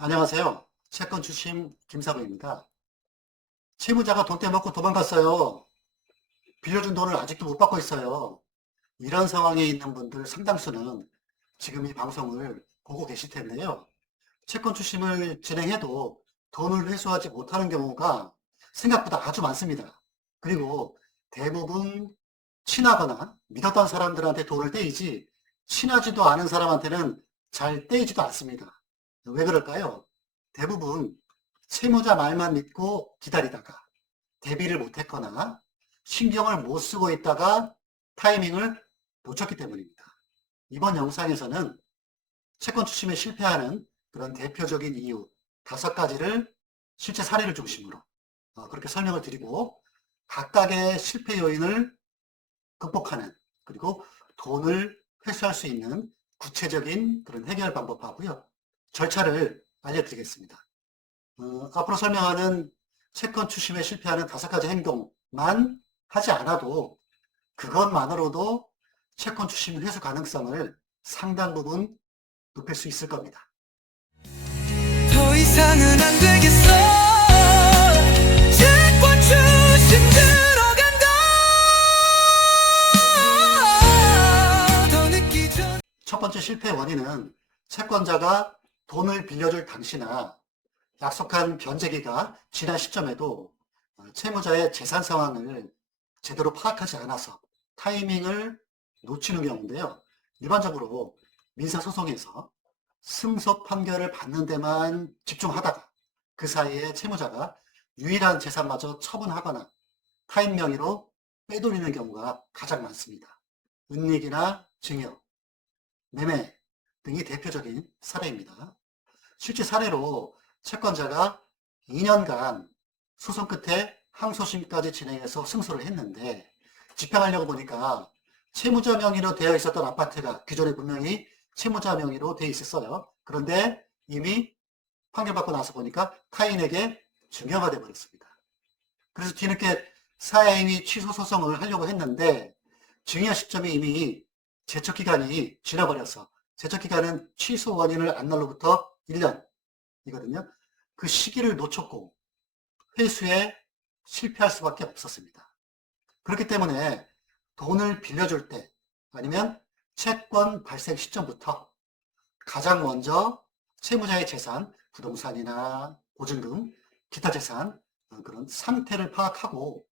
안녕하세요. 채권 출신 김사부입니다. 채무자가 돈 떼먹고 도망갔어요. 빌려준 돈을 아직도 못 받고 있어요. 이런 상황에 있는 분들 상당수는 지금 이 방송을 보고 계실 텐데요. 채권 추심을 진행해도 돈을 회수하지 못하는 경우가 생각보다 아주 많습니다. 그리고 대부분 친하거나 믿었던 사람들한테 돈을 떼이지 친하지도 않은 사람한테는 잘 떼이지도 않습니다. 왜 그럴까요? 대부분 채무자 말만 믿고 기다리다가 대비를 못했거나 신경을 못 쓰고 있다가 타이밍을 놓쳤기 때문입니다. 이번 영상에서는 채권 추심에 실패하는 그런 대표적인 이유 5가지를 실제 사례를 중심으로 그렇게 설명을 드리고 각각의 실패 요인을 극복하는 그리고 돈을 회수할 수 있는 구체적인 그런 해결 방법하고요. 절차를 알려드리겠습니다. 앞으로 설명하는 채권 추심에 실패하는 5가지 행동만 하지 않아도 그것만으로도 채권 추심 회수 가능성을 상당 부분 높일 수 있을 겁니다. 더 이상은 안 되겠어. 채권 추심 들어간다. 더 늦기 전. 첫 번째 실패 원인은 채권자가 돈을 빌려줄 당시나 약속한 변제기가 지난 시점에도 채무자의 재산 상황을 제대로 파악하지 않아서 타이밍을 놓치는 경우인데요. 일반적으로 민사소송에서 승소 판결을 받는 데만 집중하다가 그 사이에 채무자가 유일한 재산마저 처분하거나 타인 명의로 빼돌리는 경우가 가장 많습니다. 은닉이나 증여, 매매 등이 대표적인 사례입니다. 실제 사례로 채권자가 2년간 소송 끝에 항소심까지 진행해서 승소를 했는데 집행하려고 보니까 채무자 명의로 되어 있었던 아파트가 기존에 분명히 채무자 명의로 되어 있었어요. 그런데 이미 판결받고 나서 보니까 타인에게 증여가 되어버렸습니다. 그래서 뒤늦게 사회인이 취소 소송을 하려고 했는데 증여 시점이 이미 제척기간이 지나버려서 제척기간은 취소 원인을 안 날로부터 1년이거든요. 그 시기를 놓쳤고 회수에 실패할 수밖에 없었습니다. 그렇기 때문에 돈을 빌려줄 때 아니면 채권 발생 시점부터 가장 먼저 채무자의 재산, 부동산이나 보증금, 기타 재산 그런 상태를 파악하고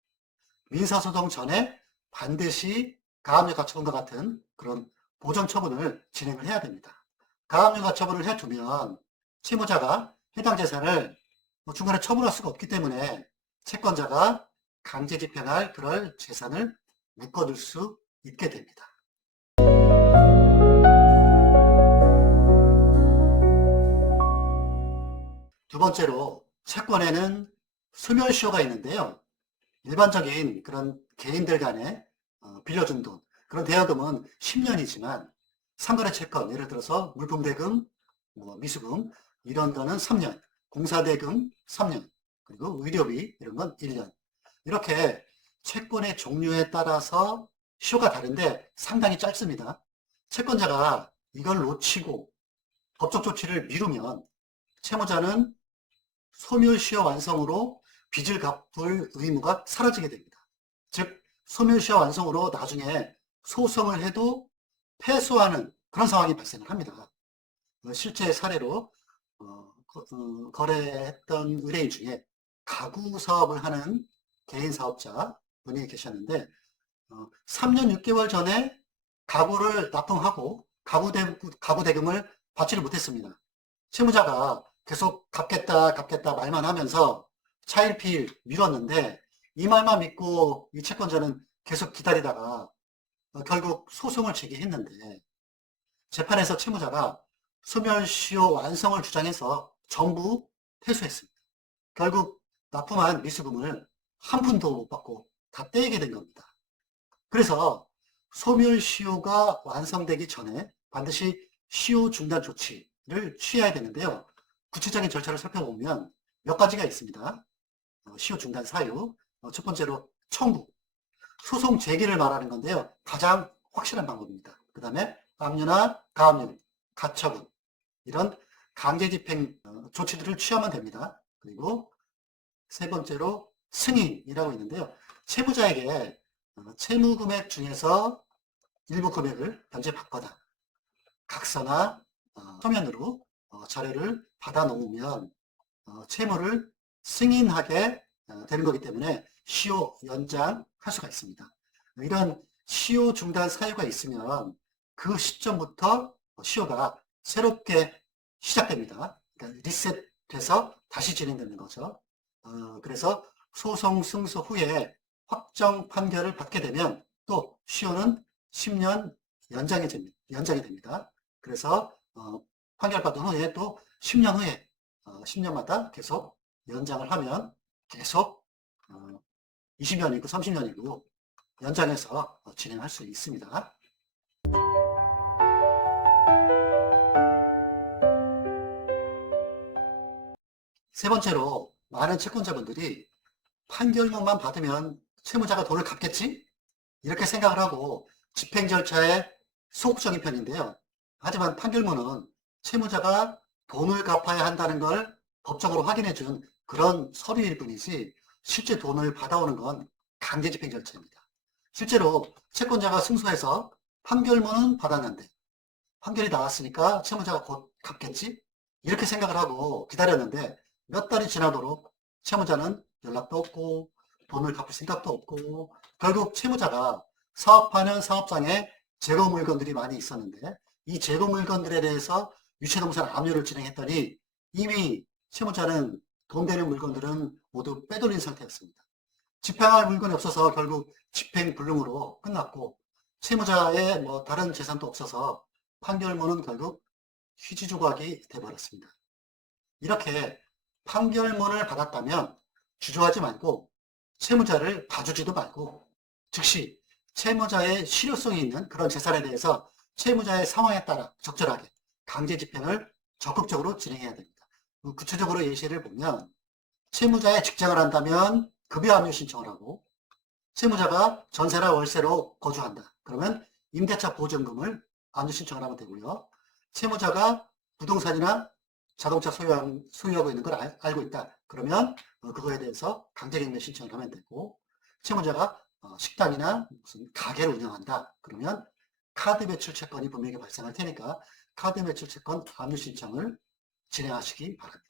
민사소송 전에 반드시 가압류 가처분과 같은 그런 보전 처분을 진행을 해야 됩니다. 가압류 가처분을 해두면 채무자가 해당 재산을 중간에 처분할 수가 없기 때문에 채권자가 강제 집행할 그럴 재산을 묶어둘 수 있게 됩니다. 두 번째로 채권에는 소멸시효가 있는데요. 일반적인 그런 개인들 간에 빌려준 돈, 그런 대여금은 10년이지만 상거래 채권, 예를 들어서 물품대금, 미수금 이런 거는 3년, 공사대금 3년, 그리고 의료비 이런 건 1년. 이렇게 채권의 종류에 따라서 시효가 다른데 상당히 짧습니다. 채권자가 이걸 놓치고 법적 조치를 미루면 채무자는 소멸시효 완성으로 빚을 갚을 의무가 사라지게 됩니다. 즉 소멸시효 완성으로 나중에 소송을 해도 패소하는 그런 상황이 발생을 합니다. 실제 사례로 거래했던 의뢰인 중에 가구 사업을 하는 개인 사업자 분이 계셨는데 3년 6개월 전에 가구를 납품하고 가구 대금을 받지를 못했습니다. 채무자가 계속 갚겠다 말만 하면서 차일피일 미뤘는데 이 말만 믿고 이 채권자는 계속 기다리다가 결국 소송을 제기했는데 재판에서 채무자가 소멸시효 완성을 주장해서 전부 패소했습니다. 결국 납품한 미수금을 한 푼도 못 받고 다 떼이게 된 겁니다. 그래서 소멸시효가 완성되기 전에 반드시 시효 중단 조치를 취해야 되는데요. 구체적인 절차를 살펴보면 몇 가지가 있습니다. 시효 중단 사유, 첫 번째로 청구, 소송 제기를 말하는 건데요. 가장 확실한 방법입니다. 그 다음에 압류나 가압류, 가처분 이런 강제집행 조치들을 취하면 됩니다. 그리고 세 번째로 승인이라고 있는데요. 채무자에게 채무금액 중에서 일부 금액을 변제받거나 각서나 서면으로 자료를 받아 놓으면 채무를 승인하게 되는 거기 때문에 시효 연장할 수가 있습니다. 이런 시효 중단 사유가 있으면 그 시점부터 시효가 새롭게 시작됩니다. 그러니까 리셋돼서 다시 진행되는 거죠. 그래서 소송 승소 후에 확정 판결을 받게 되면 또 시효는 10년 연장이 됩니다. 그래서 판결 받은 후에 또 10년 후에 10년마다 계속 연장을 하면 계속 20년이고 30년이고 연장해서 진행할 수 있습니다. 세 번째로 많은 채권자분들이 판결문만 받으면 채무자가 돈을 갚겠지? 이렇게 생각을 하고 집행 절차에 소극적인 편인데요. 하지만 판결문은 채무자가 돈을 갚아야 한다는 걸 법적으로 확인해 준 그런 서류일 뿐이지 실제 돈을 받아오는 건 강제 집행 절차입니다. 실제로 채권자가 승소해서 판결문은 받았는데 판결이 나왔으니까 채무자가 곧 갚겠지? 이렇게 생각을 하고 기다렸는데 몇 달이 지나도록 채무자는 연락도 없고 돈을 갚을 생각도 없고 결국 채무자가 사업하는 사업장에 재고 물건들이 많이 있었는데 이 재고 물건들에 대해서 유체동산 압류를 진행했더니 이미 채무자는 돈 되는 물건들은 모두 빼돌린 상태였습니다. 집행할 물건이 없어서 결국 집행불능으로 끝났고 채무자의 다른 재산도 없어서 판결문은 결국 휴지 조각이 돼버렸습니다. 이렇게 판결문을 받았다면 주저하지 말고 채무자를 봐주지도 말고 즉시 채무자의 실효성이 있는 그런 재산에 대해서 채무자의 상황에 따라 적절하게 강제 집행을 적극적으로 진행해야 됩니다. 구체적으로 예시를 보면 채무자의 직장을 한다면 급여 압류 신청을 하고 채무자가 전세나 월세로 거주한다. 그러면 임대차 보증금을 압류 신청을 하면 되고요. 채무자가 부동산이나 자동차 소유하고 있는 걸 알고 있다. 그러면 그거에 대해서 강제경매 신청을 하면 되고 채무자가 식당이나 무슨 가게를 운영한다. 그러면 카드 매출 채권이 분명히 발생할 테니까 카드 매출 채권 압류 신청을 진행하시기 바랍니다.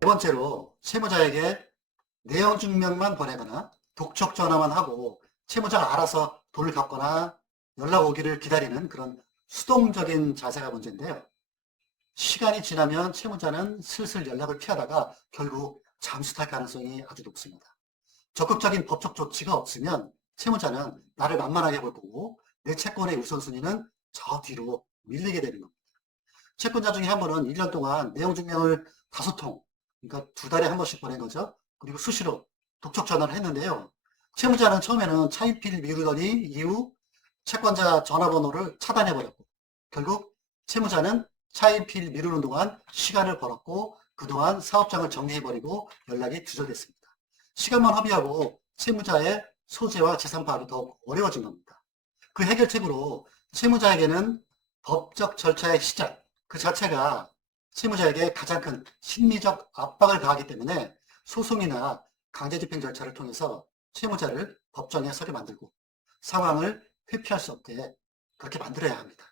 세 번째로 채무자에게 내용 증명만 보내거나 독촉 전화만 하고 채무자가 알아서 돈을 갚거나 연락 오기를 기다리는 그런 수동적인 자세가 문제인데요. 시간이 지나면 채무자는 슬슬 연락을 피하다가 결국 잠수탈 가능성이 아주 높습니다. 적극적인 법적 조치가 없으면 채무자는 나를 만만하게 볼 거고 내 채권의 우선순위는 저 뒤로 밀리게 되는 겁니다. 채권자 중에 한 분은 1년 동안 내용 증명을 5통, 그러니까 2달에 한 번씩 보낸 거죠. 그리고 수시로 독촉 전화를 했는데요. 채무자는 처음에는 차인필 미루더니 이후 채권자 전화번호를 차단해버렸고 결국 채무자는 차인필 미루는 동안 시간을 벌었고 그동안 사업장을 정리해버리고 연락이 두절됐습니다. 시간만 허비하고 채무자의 소재와 재산 파악이 더 어려워진 겁니다. 그 해결책으로 채무자에게는 법적 절차의 시작 그 자체가 채무자에게 가장 큰 심리적 압박을 가하기 때문에 소송이나 강제집행 절차를 통해서 채무자를 법정에 서게 만들고 상황을 회피할 수 없게 그렇게 만들어야 합니다.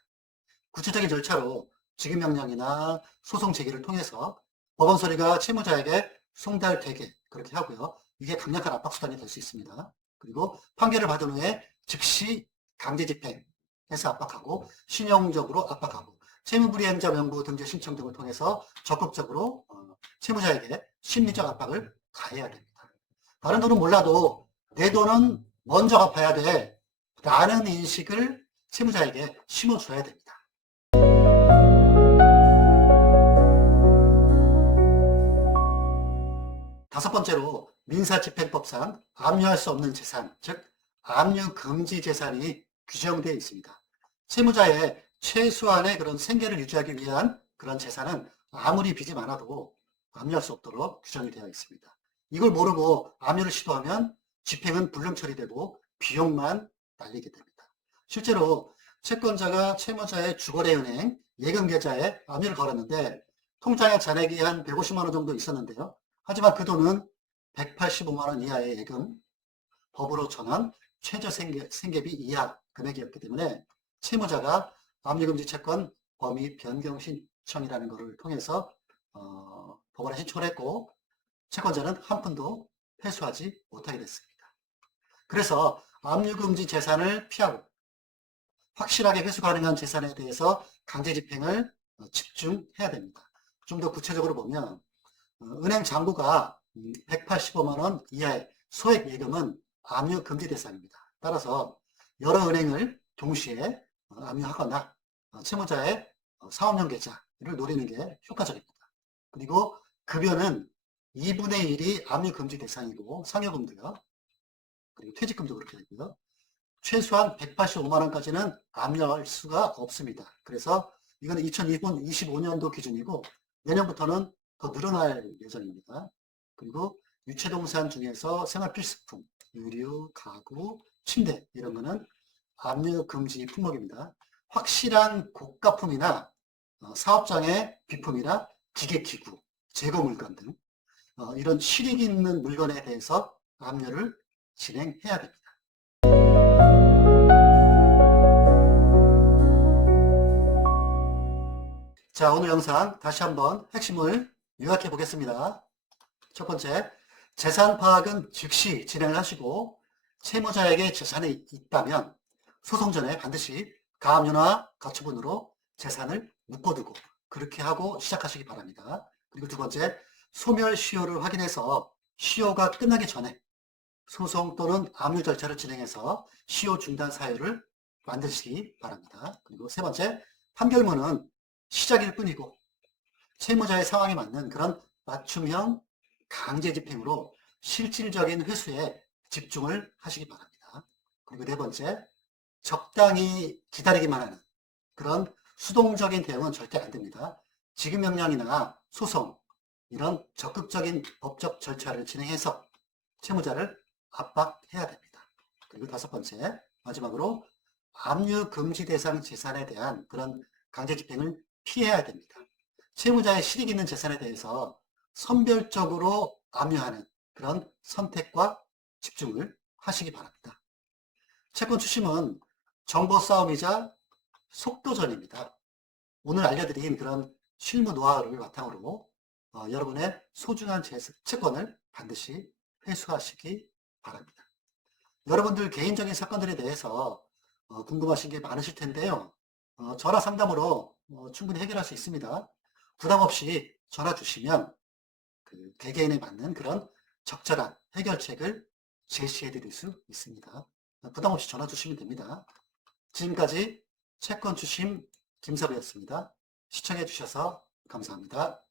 구체적인 절차로 직위명령이나 소송 제기를 통해서 법원 소리가 채무자에게 송달되게 그렇게 하고요. 이게 강력한 압박 수단이 될 수 있습니다. 그리고 판결을 받은 후에 즉시 강제집행해서 압박하고 신용적으로 압박하고 채무불이행자 명부 등재 신청 등을 통해서 적극적으로 채무자에게 심리적 압박을 가해야 됩니다. 다른 돈은 몰라도 내 돈은 먼저 갚아야 돼 라는 인식을 채무자에게 심어줘야 됩니다. 다섯 번째로 민사집행법상 압류할 수 없는 재산, 즉 압류 금지 재산이 규정되어 있습니다. 채무자의 최소한의 그런 생계를 유지하기 위한 그런 재산은 아무리 빚이 많아도 압류할 수 없도록 규정이 되어 있습니다. 이걸 모르고 압류를 시도하면 집행은 불능 처리되고 비용만 날리게 됩니다. 실제로 채권자가 채무자의 주거래은행 예금계좌에 압류를 걸었는데 통장에 잔액이 한 150만 원 정도 있었는데요. 하지만 그 돈은 185만 원 이하의 예금, 법으로 정한 최저 생계비 이하 금액이었기 때문에 채무자가 압류금지 채권 범위 변경 신청이라는 것을 통해서 법원에 신청을 했고 채권자는 한 푼도 회수하지 못하게 됐습니다. 그래서 압류금지 재산을 피하고 확실하게 회수 가능한 재산에 대해서 강제 집행을 집중해야 됩니다. 좀 더 구체적으로 보면 은행 잔고가 185만 원 이하의 소액 예금은 압류 금지 대상입니다. 따라서 여러 은행을 동시에 압류하거나 채무자의 사업용 계좌를 노리는 게 효과적입니다. 그리고 급여는 2분의 1이 압류 금지 대상이고 상여금도요. 그리고 퇴직금도 그렇게 되고요. 최소한 185만 원까지는 압류할 수가 없습니다. 그래서 이거는 2025년도 기준이고 내년부터는 더 늘어날 예정입니다. 그리고 유체동산 중에서 생활필수품, 의류, 가구, 침대 이런 거는 압류 금지 품목입니다. 확실한 고가품이나 사업장의 비품이나 기계기구, 재고물건 등 이런 실익 있는 물건에 대해서 압류를 진행해야 됩니다. 자, 오늘 영상 다시 한번 핵심을 요약해 보겠습니다. 첫 번째, 재산 파악은 즉시 진행을 하시고 채무자에게 재산이 있다면 소송 전에 반드시 가압류나 가처분으로 재산을 묶어두고 그렇게 하고 시작하시기 바랍니다. 그리고 두 번째, 소멸시효를 확인해서 시효가 끝나기 전에 소송 또는 압류 절차를 진행해서 시효 중단 사유를 만드시기 바랍니다. 그리고 세 번째, 판결문은 시작일 뿐이고 채무자의 상황에 맞는 그런 맞춤형 강제 집행으로 실질적인 회수에 집중을 하시기 바랍니다. 그리고 네 번째, 적당히 기다리기만 하는 그런 수동적인 대응은 절대 안 됩니다. 지급명령이나 소송 이런 적극적인 법적 절차를 진행해서 채무자를 압박해야 됩니다. 그리고 다섯 번째, 마지막으로 압류 금지 대상 재산에 대한 그런 강제 집행을 피해야 됩니다. 채무자의 실익 있는 재산에 대해서 선별적으로 압류하는 그런 선택과 집중을 하시기 바랍니다. 채권 추심은 정보 싸움이자 속도전입니다. 오늘 알려드린 그런 실무 노하우를 바탕으로 여러분의 소중한 채권을 반드시 회수하시기 바랍니다. 여러분들 개인적인 사건들에 대해서 궁금하신 게 많으실 텐데요. 전화 상담으로 충분히 해결할 수 있습니다. 부담 없이 전화 주시면 그 개개인에 맞는 그런 적절한 해결책을 제시해 드릴 수 있습니다. 부담 없이 전화 주시면 됩니다. 지금까지 채권 추심 김섭이었습니다. 시청해 주셔서 감사합니다.